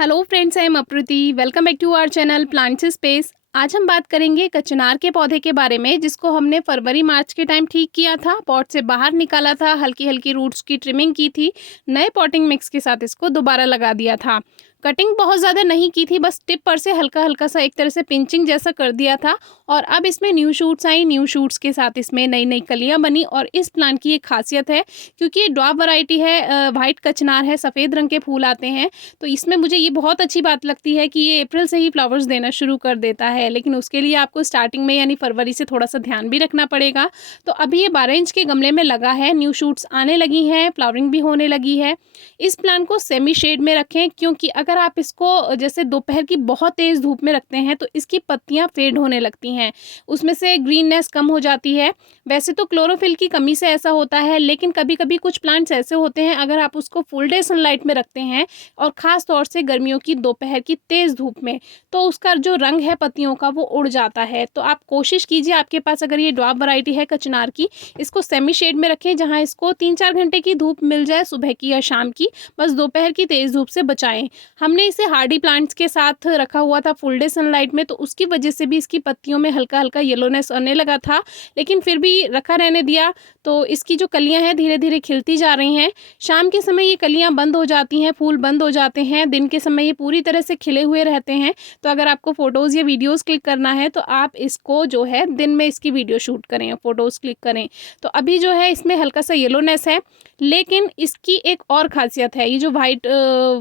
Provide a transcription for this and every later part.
Hello friends, I am Apriti. Welcome back to our channel plants space. आज हम बात करेंगे कचनार के पौधे के बारे में, जिसको हमने फरवरी मार्च के टाइम ठीक किया था। पॉट से बाहर निकाला था, हल्की हल्की रूट्स की ट्रिमिंग की थी, नए पॉटिंग मिक्स के साथ इसको दोबारा लगा दिया था। कटिंग बहुत ज़्यादा नहीं की थी, बस टिप पर से हल्का हल्का सा एक तरह से पिंचिंग जैसा कर दिया था। और अब इसमें न्यू शूट्स आई, न्यू शूट्स के साथ इसमें नई नई कलियां बनी। और इस प्लांट की एक खासियत है, क्योंकि ये ड्वार्फ वैरायटी है, वाइट कचनार है, सफ़ेद रंग के फूल आते हैं, तो इसमें मुझे ये बहुत अच्छी बात लगती है कि ये अप्रैल से ही फ्लावर्स देना शुरू कर देता है। लेकिन उसके लिए आपको स्टार्टिंग में यानी फरवरी से थोड़ा सा ध्यान भी रखना पड़ेगा। तो अभी ये 12 इंच के गमले में लगा है, न्यू शूट्स आने लगी हैं, फ्लावरिंग भी होने लगी है। इस प्लांट को सेमी शेड में रखें, क्योंकि अगर आप इसको जैसे दोपहर की बहुत तेज़ धूप में रखते हैं तो इसकी पत्तियां फेड होने लगती हैं, उसमें से ग्रीननेस कम हो जाती है। वैसे तो क्लोरोफिल की कमी से ऐसा होता है, लेकिन कभी कभी कुछ प्लांट्स ऐसे होते हैं, अगर आप उसको फुल डे सनलाइट में रखते हैं और ख़ास तौर से गर्मियों की दोपहर की तेज़ धूप में, तो उसका जो रंग है पत्तियों का वो उड़ जाता है। तो आप कोशिश कीजिए, आपके पास अगर ये ड्वार्फ वैरायटी है कचनार की, इसको सेमी शेड में रखें, जहाँ इसको 3-4 घंटे की धूप मिल जाए, सुबह की या शाम की, बस दोपहर की तेज़ धूप से बचाएं। हमने इसे हार्डी प्लांट्स के साथ रखा हुआ था फुल डे सनलाइट में, तो उसकी वजह से भी इसकी पत्तियों में हल्का हल्का येलोनेस आने लगा था, लेकिन फिर भी रखा रहने दिया। तो इसकी जो कलियां हैं धीरे धीरे खिलती जा रही हैं। शाम के समय ये कलियां बंद हो जाती हैं, फूल बंद हो जाते हैं, दिन के समय ये पूरी तरह से खिले हुए रहते हैं। तो अगर आपको फ़ोटोज़ या वीडियोज़ क्लिक करना है तो आप इसको जो है दिन में इसकी वीडियो शूट करें, फ़ोटोज़ क्लिक करें। तो अभी जो है इसमें हल्का सा येलोनेस है, लेकिन इसकी एक और ख़ासियत है, ये जो वाइट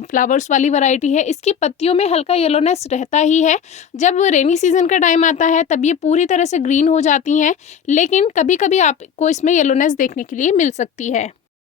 फ्लावर्स वाली वैरायटी है, इसकी पत्तियों में हल्का येलोनेस रहता ही है। जब रेनी सीजन का टाइम आता है तब ये पूरी तरह से ग्रीन हो जाती हैं, लेकिन कभी कभी आपको इसमें येलोनेस देखने के लिए मिल सकती है।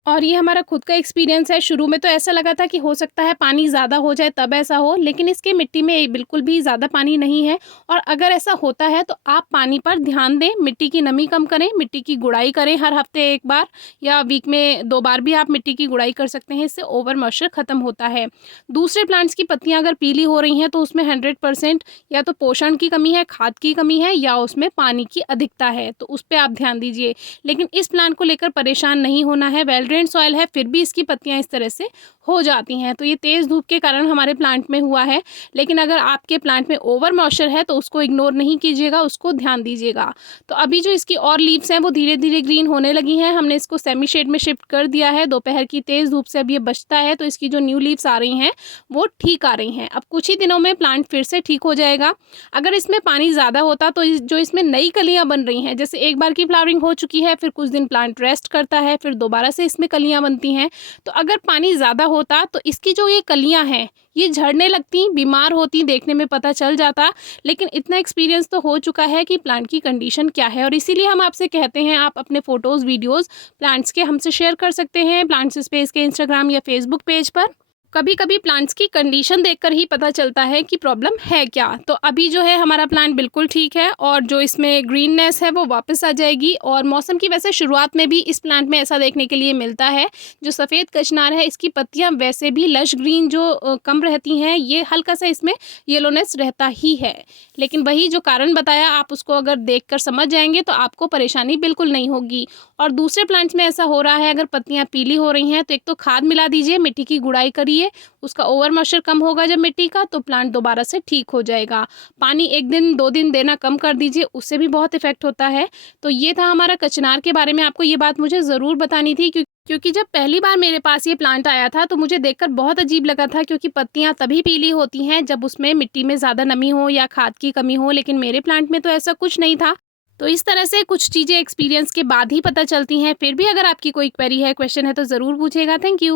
और ये हमारा खुद का एक्सपीरियंस है। शुरू में तो ऐसा लगा था कि हो सकता है पानी ज़्यादा हो जाए तब ऐसा हो, लेकिन इसके मिट्टी में बिल्कुल भी ज़्यादा पानी नहीं है। और अगर ऐसा होता है तो आप पानी पर ध्यान दें, मिट्टी की नमी कम करें, मिट्टी की गुड़ाई करें हर हफ्ते 1 बार या वीक में 2 बार भी आप मिट्टी की गुड़ाई कर सकते हैं। इससे ओवर मॉइस्चर ख़त्म होता है। दूसरे प्लांट्स की पत्तियाँ अगर पीली हो रही हैं तो उसमें 100% या तो पोषण की कमी है, खाद की कमी है, या उसमें पानी की अधिकता है, तो उस पर आप ध्यान दीजिए। लेकिन इस प्लांट को लेकर परेशान नहीं होना है। वेल ड्रेन्ड सॉइल है, फिर भी इसकी पत्तियां इस तरह से हो जाती हैं। तो ये तेज़ धूप के कारण हमारे प्लांट में हुआ है, लेकिन अगर आपके प्लांट में ओवर मॉइस्चर है तो उसको इग्नोर नहीं कीजिएगा, उसको ध्यान दीजिएगा। तो अभी जो इसकी और लीव्स हैं वो धीरे धीरे ग्रीन होने लगी हैं। हमने इसको सेमी शेड में शिफ्ट कर दिया है। दोपहर की तेज़ धूप से अब ये बचता है, तो इसकी जो न्यू लीव्स आ रही हैं वो ठीक आ रही हैं। अब कुछ ही दिनों में प्लांट फिर से ठीक हो जाएगा। अगर इसमें पानी ज़्यादा होता तो जो इसमें नई कलियाँ बन रही हैं, जैसे एक बार की फ्लावरिंग हो चुकी है, फिर कुछ दिन प्लांट रेस्ट करता है, फिर दोबारा से इसमें कलियाँ बनती हैं। तो अगर पानी ज़्यादा होता तो इसकी जो ये कलियां हैं ये झड़ने लगती, बीमार होती, देखने में पता चल जाता। लेकिन इतना एक्सपीरियंस तो हो चुका है कि प्लांट की कंडीशन क्या है, और इसीलिए हम आपसे कहते हैं आप अपने फ़ोटोज़ वीडियोज़ प्लांट्स के हमसे शेयर कर सकते हैं प्लांट्स स्पेस के इंस्टाग्राम या फेसबुक पेज पर। कभी कभी प्लांट्स की कंडीशन देखकर ही पता चलता है कि प्रॉब्लम है क्या। तो अभी जो है हमारा प्लांट बिल्कुल ठीक है, और जो इसमें ग्रीननेस है वो वापस आ जाएगी। और मौसम की वैसे शुरुआत में भी इस प्लांट में ऐसा देखने के लिए मिलता है। जो सफ़ेद कचनार है इसकी पत्तियां वैसे भी लश ग्रीन जो कम रहती हैं, ये हल्का सा इसमें येलोनेस रहता ही है। लेकिन वही जो कारण बताया, आप उसको अगर देख कर समझ जाएंगे तो आपको परेशानी बिल्कुल नहीं होगी। और दूसरे प्लांट्स में ऐसा हो रहा है, अगर पत्तियां पीली हो रही हैं तो एक तो खाद मिला दीजिए, मिट्टी की गुड़ाई करिए, उसका ओवर मॉइस्चर कम होगा जब मिट्टी का, तो प्लांट दोबारा से ठीक हो जाएगा। पानी 1 दिन 2 दिन देना कम कर दीजिए, उससे भी बहुत इफेक्ट होता है। तो ये था हमारा कचनार के बारे में। आपको ये बात मुझे ज़रूर बतानी थी, क्योंकि जब पहली बार मेरे पास ये प्लांट आया था तो मुझे देखकर बहुत अजीब लगा था, क्योंकि पत्तियां तभी पीली होती हैं जब उसमें मिट्टी में ज़्यादा नमी हो या खाद की कमी हो, लेकिन मेरे प्लांट में तो ऐसा कुछ नहीं था। तो इस तरह से कुछ चीज़ें एक्सपीरियंस के बाद ही पता चलती हैं। फिर भी अगर आपकी कोई क्वेरी है, क्वेश्चन है, तो ज़रूर पूछेगा। Thank you.